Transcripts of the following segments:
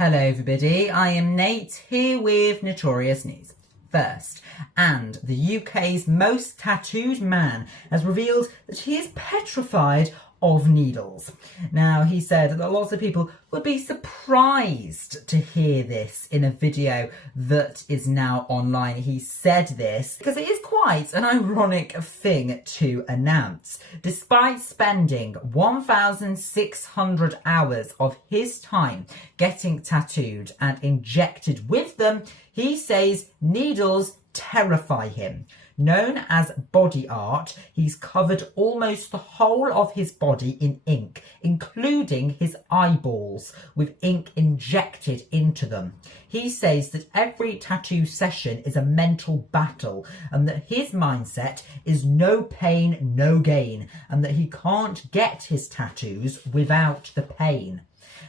Hello everybody, I am Nate here with Notorious News. First, and the UK's most tattooed man has revealed that he is petrified of needles. Now, he said that lots of people would be surprised to hear this in a video that is now online. He said this because it is quite an ironic thing to announce. Despite spending 1,600 hours of his time getting tattooed and injected with them, he says needles terrify him. Known as Bodyart, he's covered almost the whole of his body in ink, including his eyeballs, with ink injected into them. He says that every tattoo session is a mental battle, and that his mindset is no pain, no gain, and that he can't get his tattoos without the pain.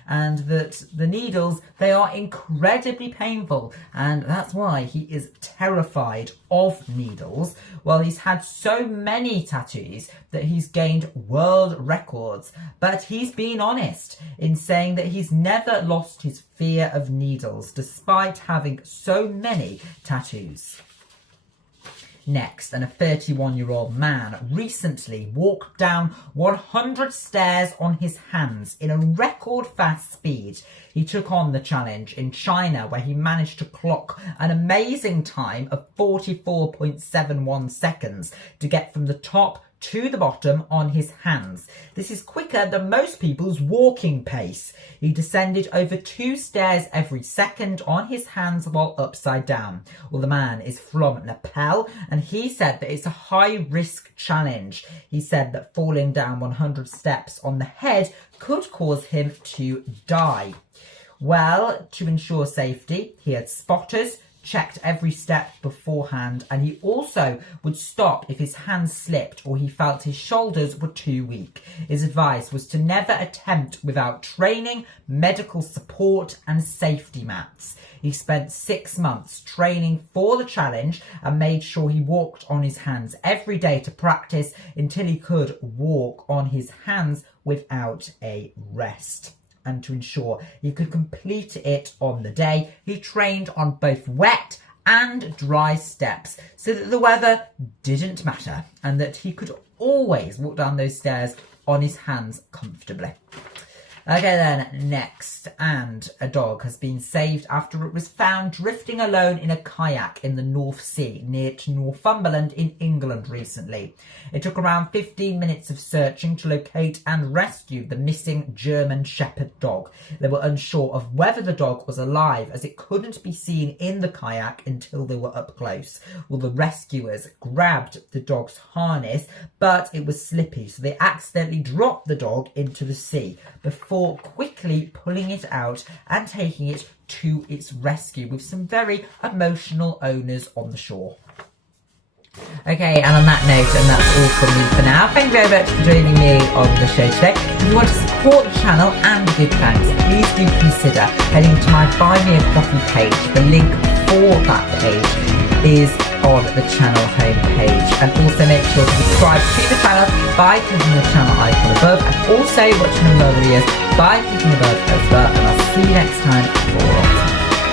And that the needles, they are incredibly painful, and that's why he is terrified of needles. Well, he's had so many tattoos that he's gained world records, but he's been honest in saying that he's never lost his fear of needles despite having so many tattoos. Next, and a 31-year-old man recently walked down 100 stairs on his hands in a record fast speed. He took on the challenge in China, where he managed to clock an amazing time of 44.71 seconds to get from the top to the bottom on his hands. This is quicker than most people's walking pace. He descended over 2 stairs every second on his hands while upside down. Well, the man is from Nepal, and he said that it's a high-risk challenge. He said that falling down 100 steps on the head could cause him to die. Well, to ensure safety, he had spotters, checked every step beforehand, and he also would stop if his hands slipped or he felt his shoulders were too weak. His advice was to never attempt without training, medical support and safety mats. He spent 6 months training for the challenge and made sure he walked on his hands every day to practice until he could walk on his hands without a rest. And to ensure he could complete it on the day, he trained on both wet and dry steps so that the weather didn't matter and that he could always walk down those stairs on his hands comfortably. Okay then, next, and a dog has been saved after it was found drifting alone in a kayak in the North Sea near to Northumberland in England recently. It took around 15 minutes of searching to locate and rescue the missing German Shepherd dog. They were unsure of whether the dog was alive as it couldn't be seen in the kayak until they were up close. Well, the rescuers grabbed the dog's harness, but it was slippy, so they accidentally dropped the dog into the sea before quickly pulling it out and taking it to its rescue with some very emotional owners on the shore. Okay, and on that note, and that's all from me for now. Thank you very much for joining me on the show today. If you want to support the channel and give thanks, please do consider heading to my Buy Me a Coffee page. The link for that page is on the channel homepage, and also make sure to subscribe to the channel by clicking the channel icon above, and also watching the other videos by clicking the bell as well. And I'll see you next time for